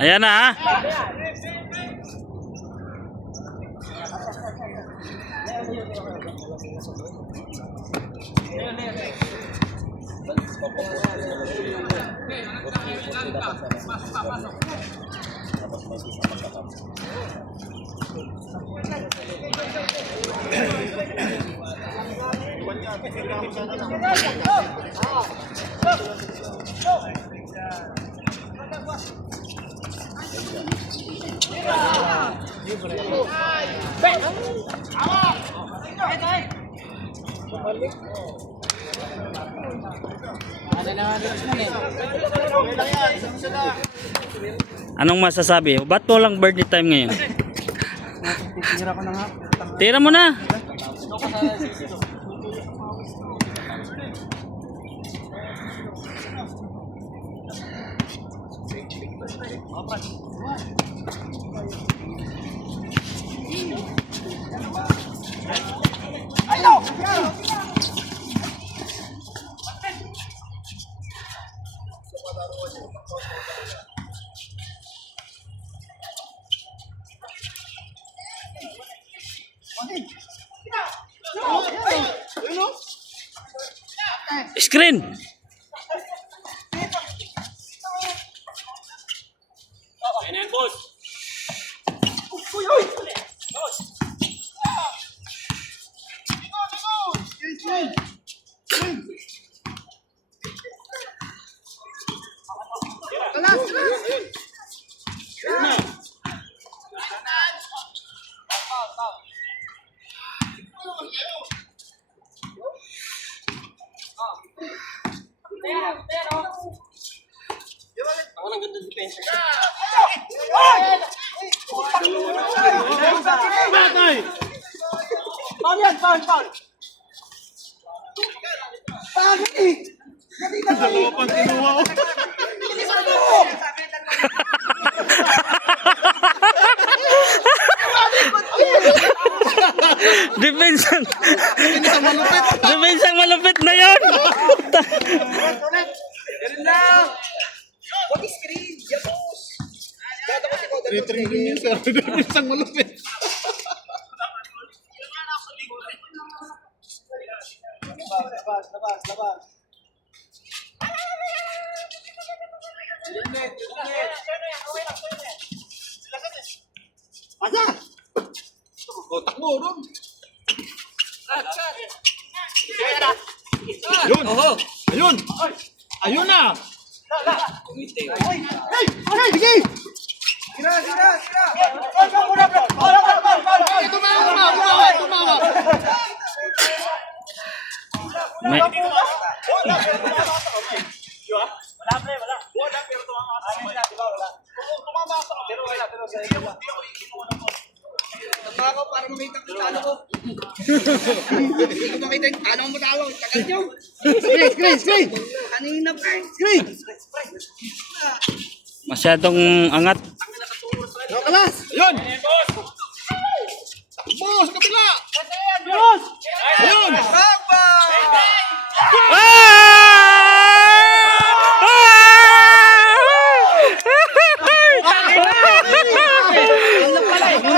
Ayan na ha. Anong masasabi? Ba't walang birthday time ngayon? Tira ko na nga. Tira mo na. Screen. Dalawa pang kinuha ko. Defensang Defensang malupit na yun. Retrieving yun, sir. Isang malupit. Labas. Asa? Otak mo, Ron. Ayun! Ayun! Ayun na! Sige! Sira! Tumawa! May Ako para makita ko sa ano ko. Hindi ko makita yung ano mo tawag. Tagal nyo. Screen! Kanina pa. Screen! masyadong angat. Kalas! Yun! Takbo sa kabila!